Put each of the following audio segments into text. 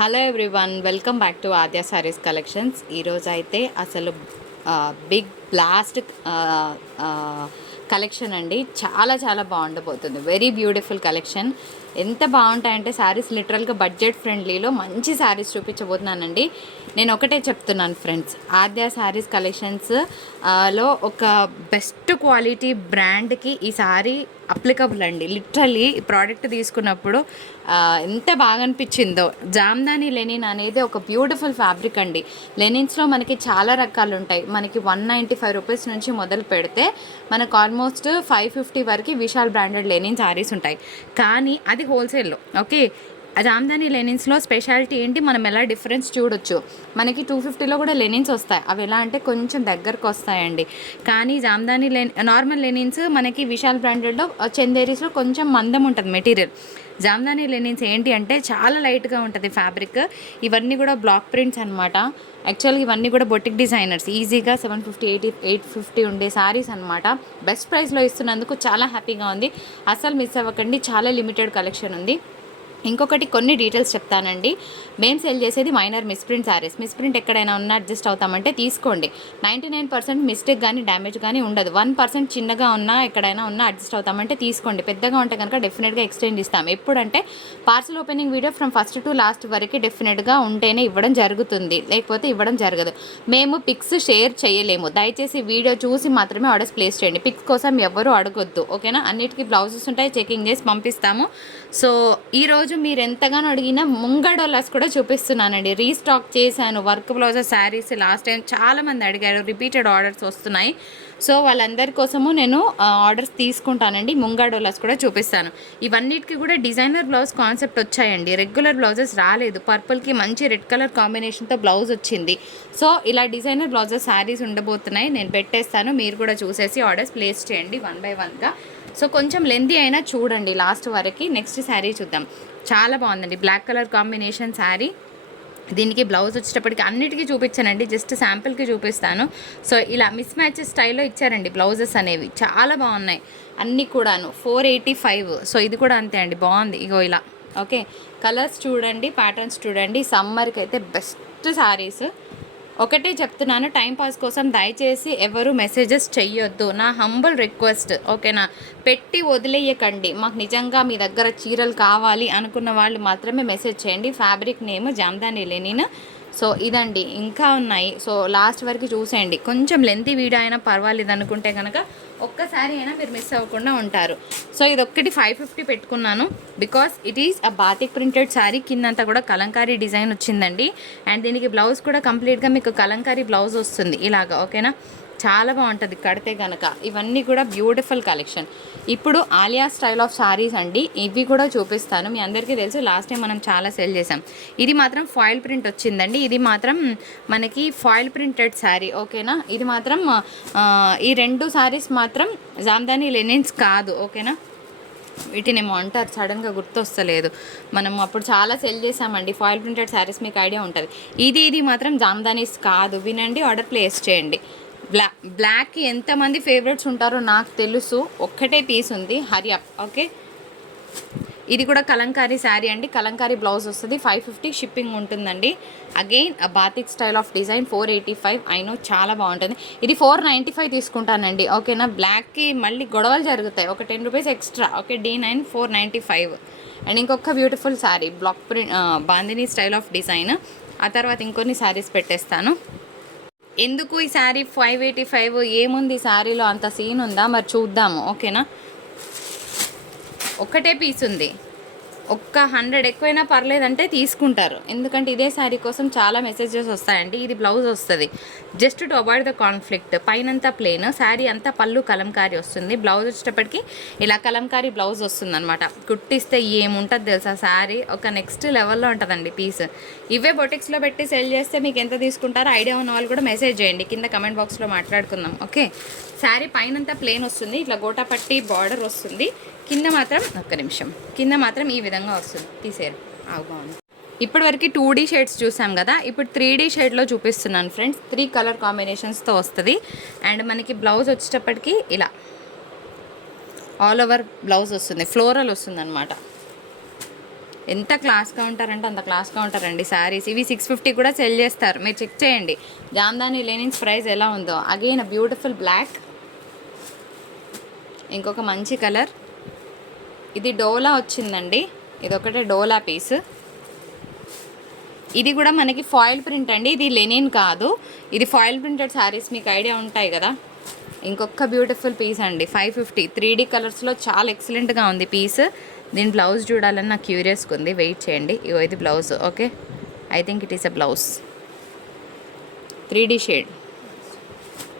Hello everyone, welcome back to Aadya saris collections. ఈరోజు అయితే అసలు బిగ్ బ్లాస్ట్ కలెక్షన్ అండి. చాలా చాలా బాగుండబోతుంది. Very beautiful collection. ఎంత బాగుంటాయంటే శారీస్ లిటరల్గా బడ్జెట్ ఫ్రెండ్లీలో మంచి శారీస్ చూపించబోతున్నానండి. నేను ఒకటే చెప్తున్నాను ఫ్రెండ్స్, ఆద్య శారీస్ కలెక్షన్స్ లో ఒక బెస్ట్ క్వాలిటీ బ్రాండ్కి ఈ శారీ అప్లికబుల్ అండి. లిటరల్లీ ఈ ప్రోడక్ట్ తీసుకున్నప్పుడు ఎంత బాగా అనిపించిందో. జామ్దాని లెనిన్ అనేది ఒక బ్యూటిఫుల్ ఫ్యాబ్రిక్ అండి. లెనిన్స్లో మనకి చాలా రకాలు ఉంటాయి. మనకి 195 రూపీస్ నుంచి మొదలు పెడితే మనకు ఆల్మోస్ట్ 550 వరకు విశాల్ బ్రాండెడ్ లెనిన్ శారీస్ ఉంటాయి. కానీ అది హోల్సేల్లో. ఓకే, జామ్దాని లెనిన్స్లో స్పెషాలిటీ ఏంటి, మనం ఎలా డిఫరెన్స్ చూడొచ్చు. మనకి 250లో కూడా లెనిన్స్ వస్తాయి. అవి ఎలా అంటే కొంచెం దగ్గరకు వస్తాయండి. కానీ జామ్దాని నార్మల్ లెనిన్స్ మనకి విశాల్ బ్రాండెడ్లో చందేరీస్లో కొంచెం మందం ఉంటుంది మెటీరియల్. జామ్దాని లెనిన్స్ ఏంటి అంటే చాలా లైట్గా ఉంటుంది ఫ్యాబ్రిక్. ఇవన్నీ కూడా బ్లాక్ ప్రింట్స్ అనమాట. యాక్చువల్గా ఇవన్నీ కూడా బొటిక్ డిజైనర్స్ ఈజీగా 750 850 ఉండే శారీస్ అనమాట. బెస్ట్ ప్రైస్లో ఇస్తున్నందుకు చాలా హ్యాపీగా ఉంది. అసలు మిస్ అవ్వకండి, చాలా లిమిటెడ్ కలెక్షన్ ఉంది. ఇంకొకటి కొన్ని డీటెయిల్స్ చెప్తానండి. మేము సెల్ చేసేది మైనర్ మిస్ప్రింట్ శారీస్. మిస్ప్రింట్ ఎక్కడైనా ఉన్న అడ్జస్ట్ అవుతామంటే తీసుకోండి. 99% మిస్టేక్ కానీ డ్యామేజ్ కానీ ఉండదు. 1% చిన్నగా ఉన్నా ఎక్కడైనా ఉన్నా అడ్జస్ట్ అవుతామంటే తీసుకోండి. పెద్దగా ఉంటే కనుక డెఫినెట్గా ఎక్స్చేంజ్ ఇస్తాం. ఎప్పుడంటే parcel opening video from first to last వరకు డెఫినెట్గా ఉంటేనే ఇవ్వడం జరుగుతుంది, లేకపోతే ఇవ్వడం జరగదు. మేము పిక్స్ షేర్ చేయలేము. దయచేసి వీడియో చూసి మాత్రమే ఆర్డర్స్ ప్లేస్ చేయండి. పిక్స్ కోసం ఎవరు అడగొద్దు, ఓకేనా. అన్నిటికీ బ్లౌజెస్ ఉంటాయి, చెకింగ్ చేసి పంపిస్తాము. సో ఈరోజు మీరు ఎంతగానో అడిగినా ముంగడోలాస్ కూడా చూపిస్తున్నానండి. రీస్టాక్ చేశాను work blouses saris. Last time చాలామంది అడిగారు, రిపీటెడ్ ఆర్డర్స్ వస్తున్నాయి. సో వాళ్ళందరి కోసము నేను ఆర్డర్స్ తీసుకుంటానండి. ముంగాడోలాస్ కూడా చూపిస్తాను. ఇవన్నిటికీ కూడా డిజైనర్ బ్లౌజ్ కాన్సెప్ట్ వచ్చాయండి. రెగ్యులర్ బ్లౌజెస్ రాలేదు. పర్పుల్కి మంచి రెడ్ కలర్ కాంబినేషన్తో బ్లౌజ్ వచ్చింది. సో ఇలా డిజైనర్ బ్లౌజెస్ శారీస్ ఉండబోతున్నాయి. నేను పెట్టేస్తాను, మీరు కూడా చూసేసి ఆర్డర్స్ ప్లేస్ చేయండి 1 by 1గా. సో కొంచెం లెంతీ అయినా చూడండి లాస్ట్ వరకు. నెక్స్ట్ శారీ చూద్దాం. చాలా బాగుందండి, బ్లాక్ కలర్ కాంబినేషన్ శారీ. దీనికి బ్లౌజ్ వచ్చేటప్పటికి అన్నిటికీ చూపించానండి, జస్ట్ శాంపిల్కి చూపిస్తాను. సో ఇలా మిస్ మ్యాచ్ స్టైల్లో ఇచ్చారండి బ్లౌజెస్ అనేవి. చాలా బాగున్నాయి అన్నీ కూడాను. 485. సో ఇది కూడా అంతే అండి, బాగుంది. ఇగో ఇలా. ఓకే, కలర్స్ చూడండి, ప్యాటర్న్స్ చూడండి. సమ్మర్కి అయితే బెస్ట్ శారీస్. ఒకటే చెప్తున్నాను, టైంపాస్ కోసం దయచేసి ఎవరు మెసేజెస్ చెయ్యొద్దు, నా హంబుల్ రిక్వెస్ట్, ఓకేనా. పెట్టి వదిలేయకండి. మాకు నిజంగా మీ దగ్గర చీరలు కావాలి అనుకున్న వాళ్ళు మాత్రమే మెసేజ్ చేయండి. Fabric name Jamdani linen. So ఇదండి, ఇంకా ఉన్నాయి. సో లాస్ట్ వరకు చూసేయండి. కొంచెం లెంతీ వీడియో అయినా పర్వాలేదు అనుకుంటే కనుక ఒక్కసారి అయినా మీరు మిస్ అవ్వకుండా ఉంటారు. సో ఇది ఒక్కటి 550 పెట్టుకున్నాను, because it is a batik printed sari. కిందంతా కూడా కలంకారీ డిజైన్ వచ్చిందండి. అండ్ దీనికి బ్లౌజ్ కూడా కంప్లీట్గా మీకు కలంకారీ బ్లౌజ్ వస్తుంది ఇలాగా, ఓకేనా. చాలా బాగుంటుంది కడితే కనుక. ఇవన్నీ కూడా బ్యూటిఫుల్ కలెక్షన్. ఇప్పుడు ఆలియా స్టైల్ ఆఫ్ శారీస్ అండి. ఇవి కూడా చూపిస్తాను. మీ అందరికీ తెలుసు, లాస్ట్ టైం మనం చాలా సెల్ చేసాం. ఇది మాత్రం ఫాయిల్ ప్రింట్ వచ్చిందండి. ఇది మాత్రం మనకి ఫాయిల్ ప్రింటెడ్ శారీ, ఓకేనా. ఇది మాత్రం ఈ 2 శారీస్ మాత్రం జామ్దాని లెనిన్స్ కాదు, ఓకేనా. వీటినేమో అంటారు, సడన్గా గుర్తొస్తలేదు. మనం అప్పుడు చాలా సెల్ చేసామండి ఫాయిల్ ప్రింటెడ్ శారీస్, మీకు ఐడియా ఉంటుంది. ఇది మాత్రం జామ్దానీస్ కాదు. వినండి, ఆర్డర్ ప్లేస్ చేయండి. బ్లాక్కి ఎంతమంది ఫేవరెట్స్ ఉంటారో నాకు తెలుసు. ఒక్కటే పీస్ ఉంది, హరి అప్. ఓకే, ఇది కూడా కలంకారీ శారీ అండి. కలంకారీ బ్లౌజ్ వస్తుంది. 550 షిప్పింగ్ ఉంటుందండి. Again batik style of design. 485. అయినో చాలా బాగుంటుంది. ఇది 495 తీసుకుంటానండి, ఓకేనా. బ్లాక్కి మళ్ళీ గొడవలు జరుగుతాయి, ఒక 10 rupees extra. Okay, D9 495. And ఇంకొక beautiful sari, black print bandhani style of design. ఆ తర్వాత ఇంకొన్ని శారీస్ పెట్టేస్తాను. ఎందుకు ఈ శారీ 585? ఏముంది ఈ శారీలో, అంత సీన్ ఉందా మరి చూద్దాము, ఓకేనా. ఒక్కటే పీస్ ఉంది. ఒక్క 100 ఎక్కువైనా పర్లేదంటే తీసుకుంటారు. ఎందుకంటే ఇదే శారీ కోసం చాలా మెసేజెస్ వస్తాయండి. ఇది బ్లౌజ్ వస్తుంది, just to avoid the conflict. పైనంతా ప్లేన్, శారీ అంతా పళ్ళు కలంకారీ వస్తుంది. బ్లౌజ్ వచ్చేటప్పటికి ఇలా కలంకారీ బ్లౌజ్ వస్తుంది అనమాట. కుట్టిస్తే ఏముంటుంది తెలుసా శారీ, ఒక నెక్స్ట్ లెవెల్లో ఉంటుందండి పీస్. ఇవే బొటిక్స్లో పెట్టి సెల్ చేస్తే మీకు ఎంత తీసుకుంటారో ఐడియా ఉన్న వాళ్ళు కూడా మెసేజ్ చేయండి, కింద కమెంట్ బాక్స్లో మాట్లాడుకుందాం, ఓకే. శారీ పైనంతా ప్లేన్ వస్తుంది, ఇట్లా గోటాపట్టి బార్డర్ వస్తుంది. కింద మాత్రం ఒక్క నిమిషం, కింద మాత్రం ఈ విధంగా వస్తుంది. తీసేరు, బాగుంది. ఇప్పటివరకు 2D షేడ్స్ చూసాం కదా, ఇప్పుడు 3D షేడ్లో చూపిస్తున్నాను ఫ్రెండ్స్. 3 కలర్ కాంబినేషన్స్తో వస్తుంది. అండ్ మనకి బ్లౌజ్ వచ్చేటప్పటికి ఇలా ఆల్ ఓవర్ బ్లౌజ్ వస్తుంది, ఫ్లోరల్ వస్తుంది అనమాట. ఎంత క్లాస్గా ఉంటారంటే అంత క్లాస్గా ఉంటారండి శారీస్. ఇవి 650 కూడా సెల్ చేస్తారు, మీరు చెక్ చేయండి జామ్దాని లెనిన్స్ ప్రైస్ ఎలా ఉందో. అగైన్ బ్యూటిఫుల్ బ్లాక్, ఇంకొక మంచి కలర్. ఇది డోలా వచ్చిందండి, ఇదొకటే డోలా పీస్. ఇది కూడా మనకి ఫాయిల్ ప్రింట్ అండి, ఇది లెనిన్ కాదు, ఇది ఫాయిల్ ప్రింటెడ్ శారీస్ మీకు ఐడియా ఉంటాయి కదా. ఇంకొక బ్యూటిఫుల్ పీస్ అండి, 550 3D కలర్స్లో చాలా ఎక్సలెంట్గా ఉంది పీస్. దీని బ్లౌజ్ చూడాలని నాకు క్యూరియస్గా ఉంది, వెయిట్ చేయండి. ఇగో ఇది blouse. Okay, I think it is a blouse, 3D shade.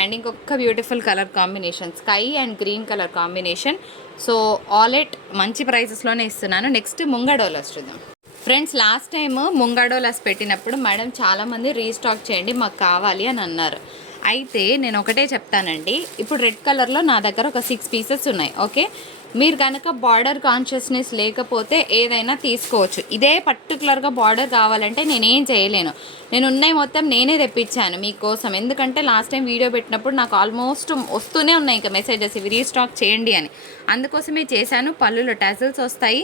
And ఇంకొక beautiful colour combination, sky and green colour combination. So all at మంచి ప్రైసెస్లోనే ఇస్తున్నాను. నెక్స్ట్ ముంగడోలాస్ చూద్దాం ఫ్రెండ్స్. లాస్ట్ టైం ముంగడోలాస్ పెట్టినప్పుడు మేడం చాలామంది రీస్టాక్ చేయండి మాకు కావాలి అని అన్నారు. అయితే నేను ఒకటే చెప్తానండి, ఇప్పుడు రెడ్ కలర్లో నా దగ్గర ఒక 6 పీసెస్ ఉన్నాయి. ఓకే, మీరు కనుక బార్డర్ కాన్షియస్నెస్ లేకపోతే ఏదైనా తీసుకోవచ్చు. ఇదే పర్టికులర్గా బార్డర్ కావాలంటే నేనేం చేయలేను, నేను ఉన్నాయి మొత్తం నేనే తెప్పించాను మీకోసం. ఎందుకంటే లాస్ట్ టైం వీడియో పెట్టినప్పుడు నాకు ఆల్మోస్ట్ వస్తూనే ఉన్నాయి ఇంకా మెసేజెస్, ఇవి రీస్టాక్ చేయండి అని. అందుకోసమే చేశాను. పళ్ళులో టాజిల్స్ వస్తాయి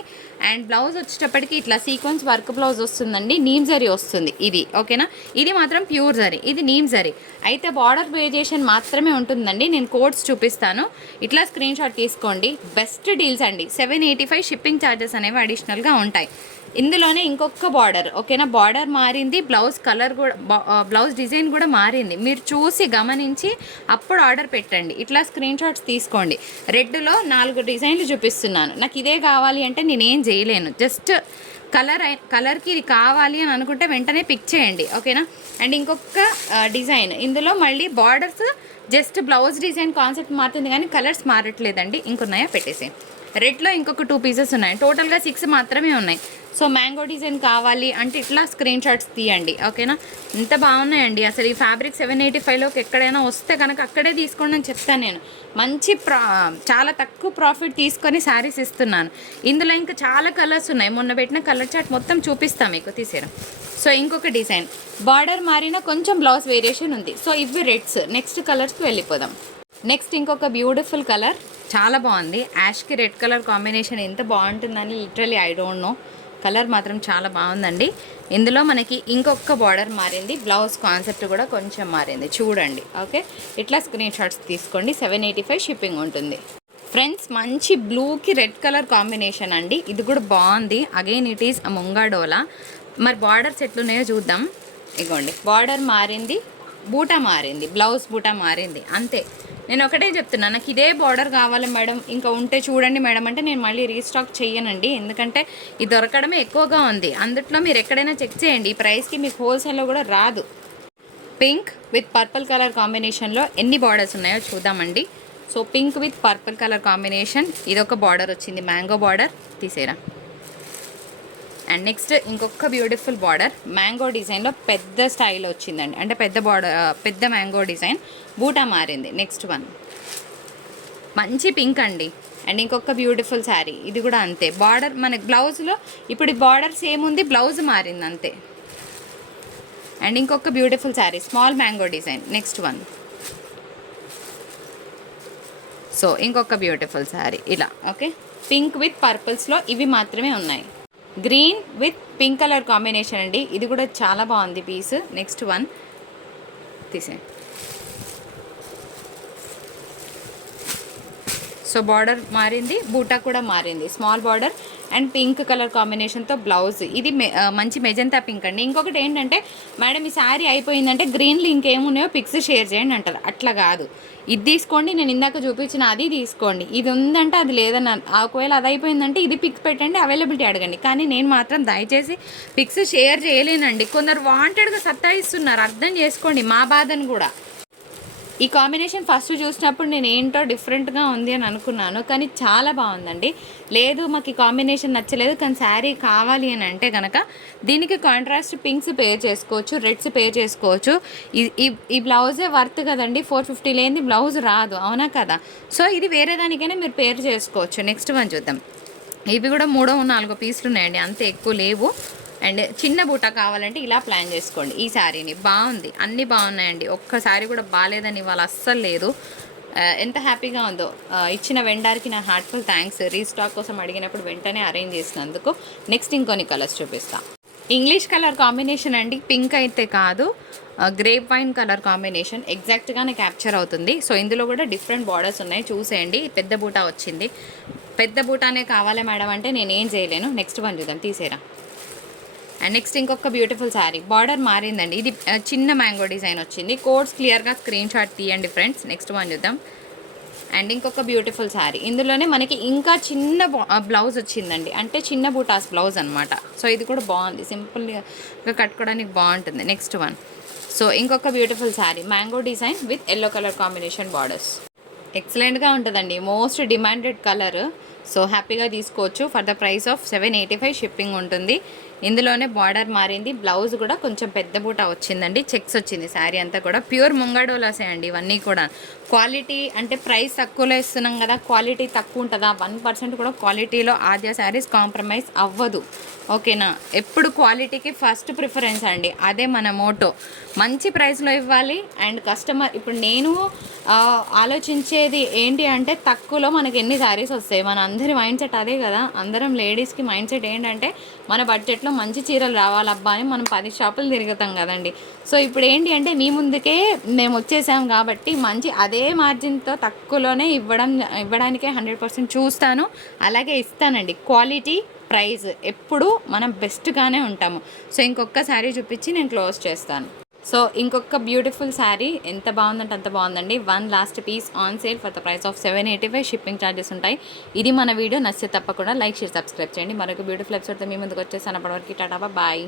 అండ్ బ్లౌజ్ వచ్చేటప్పటికి ఇట్లా సీక్వెన్స్ వర్క్ బ్లౌజ్ వస్తుందండి, నీమ్ జరీ వస్తుంది ఇది. ఓకేనా, ఇది మాత్రం ప్యూర్ జరీ, ఇది నీమ్ జరీ. అయితే బార్డర్ వేరియేషన్ మాత్రమే ఉంటుందండి. నేను కోడ్స్ చూపిస్తాను, ఇట్లా స్క్రీన్ షాట్ తీసుకోండి. బెస్ట్ డీల్స్ అండి. 785 షిప్పింగ్ ఛార్జెస్ అనేవి అడిషనల్గా ఉంటాయి. ఇందులోనే ఇంకొక బార్డర్. ఓకేనా, బార్డర్ మారింది, బ్లౌజ్ కలర్ కూడా బ్లౌజ్ డిజైన్ కూడా మారింది. మీరు చూసి గమనించి అప్పుడు ఆర్డర్ పెట్టండి. ఇట్లా స్క్రీన్ షాట్స్ తీసుకోండి. రెడ్లో 4 డిజైన్లు చూపిస్తున్నాను. నాకు ఇదే కావాలి అంటే నేనేం చేయలేను, జస్ట్ కలర్కి ఇది కావాలి అని అనుకుంటే వెంటనే పిక్ చేయండి. ఓకేనా, అండ్ ఇంకొక డిజైన్, ఇందులో మళ్ళీ borders just blouse design concept మారుతుంది కానీ కలర్స్ మారట్లేదండి. ఇంకొన్నాయా పెట్టేసి. రెడ్లో ఇంకొక 2 పీసెస్ ఉన్నాయి, టోటల్గా 6 మాత్రమే ఉన్నాయి. సో మ్యాంగో డిజైన్ కావాలి అంటే ఇట్లా స్క్రీన్ షాట్స్ తీయండి. ఓకేనా, ఇంత బాగున్నాయండి అసలు. ఈ ఫ్యాబ్రిక్ 785లోకి ఎక్కడైనా వస్తే కనుక అక్కడే తీసుకోండి అని చెప్తాను నేను. మంచి చాలా తక్కువ ప్రాఫిట్ తీసుకొని శారీస్ ఇస్తున్నాను. ఇందులో ఇంకా చాలా కలర్స్ ఉన్నాయి, మొన్న పెట్టిన కలర్ చార్ట్ మొత్తం చూపిస్తాం మీకు, తీసేరా. సో ఇంకొక డిజైన్, బార్డర్ మారిన కొంచెం బ్లౌజ్ వేరియేషన్ ఉంది. సో ఇవి రెడ్స్. నెక్స్ట్ కలర్స్కి వెళ్ళిపోదాం. నెక్స్ట్ ఇంకొక బ్యూటిఫుల్ కలర్, చాలా బాగుంది. యాష్కి రెడ్ కలర్ కాంబినేషన్ ఎంత బాగుంటుందని literally I don't know, colour మాత్రం చాలా బాగుందండి. ఇందులో మనకి ఇంకొక బార్డర్ మారింది, బ్లౌజ్ కాన్సెప్ట్ కూడా కొంచెం మారింది చూడండి. ఓకే, ఇట్లా స్క్రీన్ షాట్స్ తీసుకోండి. 785 షిప్పింగ్ ఉంటుంది. ఫ్రెండ్స్, మంచి బ్లూకి రెడ్ కలర్ కాంబినేషన్ అండి, ఇది కూడా బాగుంది. అగైన్ ఇట్ ఈస్ ముంగాడోలా. మరి బార్డర్స్ ఎట్లున్నాయో చూద్దాం. ఇగోండి, బార్డర్ మారింది, బూటా మారింది, బ్లౌజ్ బూటా మారింది, అంతే. నేను ఒకటే చెప్తున్నాను, నాకు ఇదే బార్డర్ కావాలి మేడం, ఇంకా ఉంటే చూడండి మేడం అంటే నేను మళ్ళీ రీస్టాక్ చేయనండి. ఎందుకంటే ఇది దొరకడమే ఎక్కువగా ఉంది. అందుట్లో మీరు ఎక్కడైనా చెక్ చేయండి, ఈ ప్రైస్కి మీకు హోల్సేల్లో కూడా రాదు. పింక్ విత్ పర్పుల్ కలర్ కాంబినేషన్లో ఎన్ని బార్డర్స్ ఉన్నాయో చూద్దామండి. So pink with purple colour combination, ఇదొక బార్డర్ వచ్చింది, మ్యాంగో బార్డర్, తీసేరా. అండ్ నెక్స్ట్ ఇంకొక బ్యూటిఫుల్ బార్డర్, మ్యాంగో డిజైన్లో పెద్ద స్టైల్ వచ్చిందండి, అంటే పెద్ద బార్డర్, పెద్ద మ్యాంగో డిజైన్, బూటా మారింది. నెక్స్ట్ వన్ మంచి పింక్ అండి. అండ్ ఇంకొక బ్యూటిఫుల్ శారీ, ఇది కూడా అంతే. బార్డర్ మనకి బ్లౌజ్లో ఇప్పుడు బార్డర్ సేమ్ ఉంది, బ్లౌజ్ మారింది అంతే. అండ్ ఇంకొక beautiful sari, small mango design. Next one. So ఇంకొక బ్యూటిఫుల్ శారీ ఇలా. ఓకే, పింక్ విత్ పర్పుల్స్లో ఇవి మాత్రమే ఉన్నాయి. Green with pink colour combination అండి, ఇది కూడా చాలా బాగుంది పీస్. నెక్స్ట్ వన్ తీసే. సో బార్డర్ మారింది, బూటా కూడా మారింది, small border and pink colour కాంబినేషన్తో బ్లౌజ్. ఇది మంచి మెజంతా పింక్ అండి. ఇంకొకటి ఏంటంటే మేడం ఈ శారీ అయిపోయిందంటే గ్రీన్లు ఇంకేమున్నాయో పిక్స్ షేర్ చేయండి అంటారు. అట్లా కాదు, ఇది తీసుకోండి, నేను ఇందాక చూపించిన అది తీసుకోండి, ఇది ఉందంటే అది లేదని. ఒకవేళ అది అయిపోయిందంటే ఇది పిక్స్ పెట్టండి, అవైలబిలిటీ అడగండి. కానీ నేను మాత్రం దయచేసి పిక్స్ షేర్ చేయలేనండి. కొందరు వాంటెడ్గా సత్తాయిస్తున్నారు, అర్థం చేసుకోండి మా బాధను కూడా. ఈ కాంబినేషన్ ఫస్ట్ చూసినప్పుడు నేను ఏంటో డిఫరెంట్గా ఉంది అని అనుకున్నాను, కానీ చాలా బాగుందండి. లేదు మాకు ఈ కాంబినేషన్ నచ్చలేదు కానీ శారీ కావాలి అని అంటే కనుక దీనికి కాంట్రాస్ట్ పింక్స్ పేర్ చేసుకోవచ్చు, రెడ్స్ పేర్ చేసుకోవచ్చు. ఈ బ్లౌజే వర్త్ కదండి, 450 లేనిది బ్లౌజ్ రాదు, అవునా కదా. సో ఇది వేరే దానికైనా మీరు పేర్ చేసుకోవచ్చు. నెక్స్ట్ వన్ చూద్దాం. ఇవి కూడా 3-4 పీసులు ఉన్నాయండి, అంతే, ఎక్కువ లేవు. అండ్ చిన్న బూట కావాలంటే ఇలా ప్లాన్ చేసుకోండి. ఈ శారీని బాగుంది, అన్నీ బాగున్నాయండి, ఒక్కసారి కూడా బాగాలేదని ఇవాళ అస్సలు లేదు. ఎంత హ్యాపీగా ఉందో. ఇచ్చిన వెండర్కి నా హార్ట్ఫుల్ థ్యాంక్స్. రీస్టాక్ కోసం అడిగినప్పుడు వెంటనే అరేంజ్ చేసినందుకు. నెక్స్ట్ ఇంకొన్ని కలర్స్ చూపిస్తా. ఇంగ్లీష్ కలర్ కాంబినేషన్ అండి, పింక్ అయితే కాదు, గ్రేప్ వైన్ కలర్ కాంబినేషన్ ఎగ్జాక్ట్గానే క్యాప్చర్ అవుతుంది. సో ఇందులో కూడా డిఫరెంట్ బార్డర్స్ ఉన్నాయి, చూసేయండి. పెద్ద బూటా వచ్చింది. పెద్ద బూటానే కావాలి మేడం అంటే నేనేం చేయలేను. నెక్స్ట్ వన్ చూద్దాం, తీసేరా. అండ్ నెక్స్ట్ ఇంకొక బ్యూటిఫుల్ శారీ, బార్డర్ మారిందండి. ఇది చిన్న మ్యాంగో డిజైన్ వచ్చింది. కోడ్స్ క్లియర్గా స్క్రీన్ షాట్ తీయండి ఫ్రెండ్స్. నెక్స్ట్ వన్ చూద్దాం. అండ్ ఇంకొక బ్యూటిఫుల్ శారీ, ఇందులోనే మనకి ఇంకా చిన్న బ్లౌజ్ వచ్చిందండి, అంటే చిన్న బూటాస్ బ్లౌజ్ అనమాట. సో ఇది కూడా బాగుంది, సింపుల్గా కట్టుకోవడానికి బాగుంటుంది. Next one. సో ఇంకొక beautiful sari, mango design with yellow colour combination borders. ఎక్సలెంట్గా ఉంటుందండి, మోస్ట్ డిమాండెడ్ కలర్. సో హ్యాపీగా తీసుకోవచ్చు. For the price of 785 shipping ఉంటుంది. ఇందులోనే బార్డర్ మారింది, బ్లౌజ్ కూడా కొంచెం పెద్ద బూట వచ్చిందండి, చెక్స్ వచ్చింది. శారీ అంతా కూడా ప్యూర్ ముంగడోలాసే అండి ఇవన్నీ కూడా. క్వాలిటీ అంటే ప్రైస్ తక్కువలో ఇస్తున్నాం కదా, క్వాలిటీ తక్కువ ఉంటుందా? 1% కూడా క్వాలిటీలో ఆద్య శారీస్ కాంప్రమైజ్ అవ్వదు, ఓకేనా? ఎప్పుడు క్వాలిటీకి ఫస్ట్ ప్రిఫరెన్స్ అండి, అదే మన మోటో. మంచి ప్రైస్లో ఇవ్వాలి. అండ్ కస్టమర్, ఇప్పుడు నేను ఆలోచించేది ఏంటి అంటే తక్కువలో మనకి ఎన్ని శారీస్ వస్తాయి. మన అందరి మైండ్ సెట్ అదే కదా, అందరం లేడీస్కి మైండ్ సెట్ ఏంటంటే మన బడ్జెట్లో మంచి చీరలు రావాలబ్బా అని మనం 10 షాపులు తిరుగుతాం కదండి. సో ఇప్పుడు ఏంటి అంటే మీ ముందుకే మేము వచ్చేసాం కాబట్టి మంచి అదే మార్జిన్తో తక్కువలోనే ఇవ్వడానికే 100% చూస్తాను, అలాగే ఇస్తానండి. క్వాలిటీ ప్రైస్ ఎప్పుడు మనం బెస్ట్గానే ఉంటాము. సో ఇంకొక శారీ చూపించి నేను క్లోజ్ చేస్తాను. సో ఇంకొక బ్యూటిఫుల్ శారీ, ఎంత బాగుందంటే అంత బాగుందండి. One last piece on sale for the price of 785. Shipping charges ఉంటాయి. ఇది మన వీడియో నచ్చితే తప్పకుండా లైక్, షేర్, సబ్స్క్రైబ్ చేయండి. మరొక బ్యూటిఫుల్ ఎపిసోడ్తో మీ ముందుకు వచ్చేసాను. అప్పటివరకు టాటా, బాయ్.